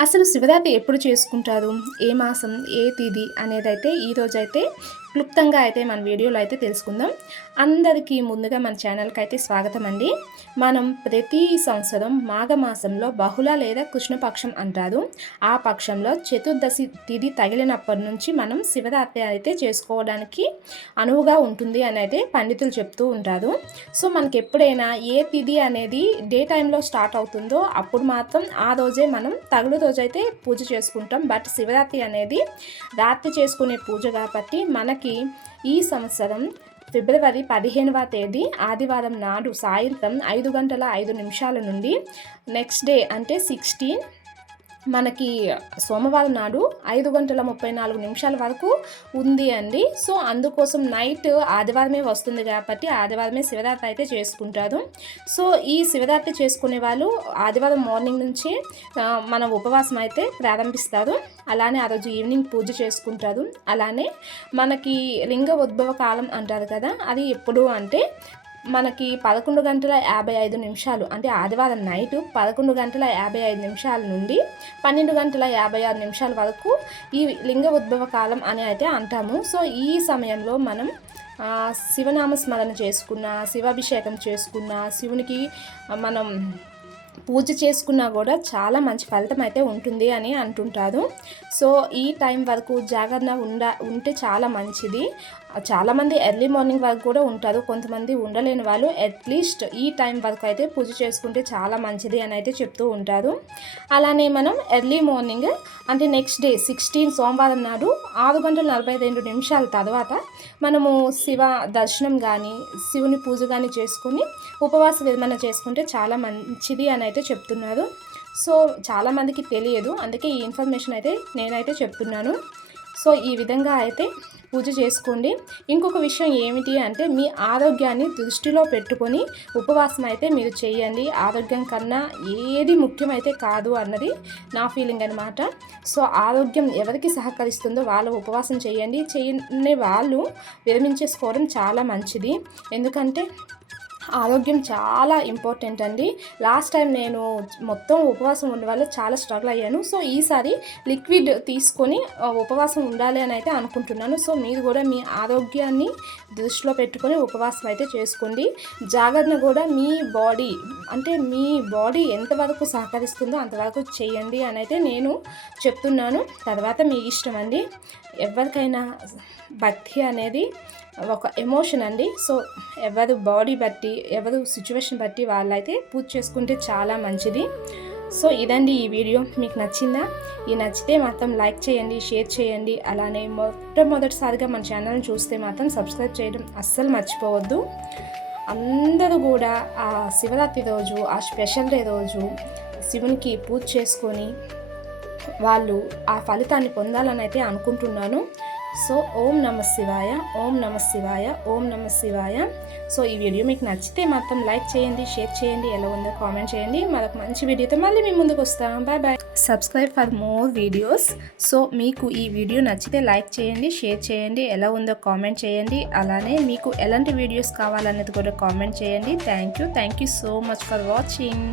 అసలు శివరాత్రి ఎప్పుడు చేసుకుంటారు? ఏ మాసం? ఏ తేదీ? అనేది అయితే ఈరోజైతే క్లుప్తంగా అయితే మన వీడియోలో అయితే తెలుసుకుందాం. అందరికీ ముందుగా మన ఛానల్కి అయితే స్వాగతం అండి మనం ప్రతి సంవత్సరం మాఘమాసంలో బహుళ లేదా కృష్ణపక్షం అంటారు. ఆ పక్షంలో చతుర్దశి తిథి తగిలినప్పటి నుంచి మనం శివరాత్రి అయితే చేసుకోవడానికి అనువుగా ఉంటుంది అని అయితే పండితులు చెప్తూ ఉంటారు. సో మనకి ఎప్పుడైనా ఏ తిథి అనేది డే టైంలో స్టార్ట్ అవుతుందో అప్పుడు మాత్రం ఆ రోజే మనం తగులు రోజైతే పూజ చేసుకుంటాం. బట్ శివరాత్రి అనేది రాత్రి చేసుకునే పూజ కాబట్టి మనకి ఈ సంవత్సరం ఫిబ్రవరి పదిహేనవ తేదీ ఆదివారం నాడు సాయంత్రం ఐదు గంటల ఐదు నిమిషాల నుండి నెక్స్ట్ డే అంటే సిక్స్టీన్ మనకి సోమవారం నాడు ఐదు గంటల ముప్పై నాలుగు నిమిషాల వరకు ఉంది అండి. సో అందుకోసం నైట్ ఆదివారమే వస్తుంది కాబట్టి ఆదివారమే శివరాత్రి అయితే చేసుకుంటారు. సో ఈ శివరాత్రి చేసుకునే వాళ్ళు ఆదివారం మార్నింగ్ నుంచి మన ఉపవాసం అయితే ప్రారంభిస్తారు. అలానే ఆ రోజు ఈవినింగ్ పూజ చేసుకుంటారు. అలానే మనకి లింగ ఉద్భవ కాలం అంటారు కదా అది ఎప్పుడు అంటే మనకి పదకొండు గంటల యాభై ఐదు నిమిషాలు అంటే ఆదివారం నైట్ పదకొండు గంటల యాభై ఐదు నిమిషాల నుండి పన్నెండు గంటల యాభై ఆరు నిమిషాల వరకు ఈ లింగ ఉద్భవ కాలం అని అయితే అంటాము. సో ఈ సమయంలో మనం శివనామ స్మరణ చేసుకున్న శివాభిషేకం చేసుకున్న శివునికి మనం పూజ చేసుకున్నా కూడా చాలా మంచి ఫలితం అయితే ఉంటుంది అని అంటుంటారు. సో ఈ టైం వరకు జాగ్రత్త ఉండ ఉంటే చాలా మంచిది. చాలామంది ఎర్లీ మార్నింగ్ వరకు కూడా ఉంటారు. కొంతమంది ఉండలేని వాళ్ళు అట్లీస్ట్ ఈ టైం వరకు అయితే పూజ చేసుకుంటే చాలా మంచిది అని అయితే చెప్తూ ఉంటారు. అలానే మనం ఎర్లీ మార్నింగ్ అంటే నెక్స్ట్ డే సిక్స్టీన్ సోమవారం నాడు ఆరు గంటల నలభై రెండు నిమిషాల తర్వాత మనము శివ దర్శనం కానీ శివుని పూజ కానీ చేసుకుని ఉపవాస విరమణ చేసుకుంటే చాలా మంచిది అని అయితే చెప్తున్నారు. సో చాలామందికి తెలియదు. అందుకే ఈ ఇన్ఫర్మేషన్ అయితే నేనైతే చెప్తున్నాను. సో ఈ విధంగా అయితే పూజ చేసుకోండి. ఇంకొక విషయం ఏమిటి అంటే మీ ఆరోగ్యాన్ని దృష్టిలో పెట్టుకొని ఉపవాసం అయితే మీరు చేయండి. ఆరోగ్యం కన్నా ఏది ముఖ్యమైతే కాదు అన్నది నా ఫీలింగ్ అనమాట సో ఆరోగ్యం ఎవరికి సహకరిస్తుందో వాళ్ళు ఉపవాసం చేయండి. చేయని వాళ్ళు విరమించేసుకోవడం చాలా మంచిది. ఎందుకంటే ఆరోగ్యం చాలా ఇంపార్టెంట్ అండి. లాస్ట్ టైం నేను మొత్తం ఉపవాసం ఉండే వల్ల చాలా స్ట్రగుల్ అయ్యాను. సో ఈసారి లిక్విడ్ తీసుకొని ఉపవాసం ఉండాలి అని అయితే అనుకుంటున్నాను. సో మీరు కూడా మీ ఆరోగ్యాన్ని దృష్టిలో పెట్టుకొని ఉపవాసం అయితే చేసుకోండి. జాగ్రత్త కూడా మీ బాడీ అంటే మీ బాడీ ఎంతవరకు సహకరిస్తుందో అంతవరకు చేయండి అని అయితే నేను చెప్తున్నాను. తర్వాత మీ ఇష్టం అండి. ఎవరికైనా భక్తి అనేది ఒక ఎమోషన్ అండి. సో ఎవరు బాడీ బట్టి ఎవరు సిచ్యువేషన్ బట్టి వాళ్ళైతే పూజ చేసుకుంటే చాలా మంచిది. సో ఇదండి ఈ వీడియో. మీకు నచ్చిందా? ఈ నచ్చితే మాత్రం లైక్ చేయండి షేర్ చేయండి. అలానే మొట్టమొదటిసారిగా మన ఛానల్ని చూస్తే మాత్రం సబ్స్క్రైబ్ చేయడం అస్సలు మర్చిపోవద్దు. అందరూ కూడా ఆ శివరాత్రి రోజు ఆ స్పెషల్ డే రోజు శివునికి పూజ చేసుకొని వాళ్ళు ఆ ఫలితాన్ని పొందాలని అయితే అనుకుంటున్నాను. సో ఓం నమ శివాయ ఓం నమ శివాయ ఓం నమ శివాయ. సో ఈ వీడియో మీకు నచ్చితే మాత్రం లైక్ చేయండి షేర్ చేయండి ఎలా ఉందో కామెంట్ చేయండి. మరొక మంచి వీడియోతో మళ్ళీ మీ ముందుకు వస్తాం. Bye bye subscribe for more videos so మీకు ఈ వీడియో నచ్చితే లైక్ చేయండి షేర్ చేయండి ఎలా ఉందో కామెంట్ చేయండి. అలానే మీకు ఎలాంటి వీడియోస్ కావాలనేది కూడా కామెంట్ చేయండి. Thank you thank you so much for watching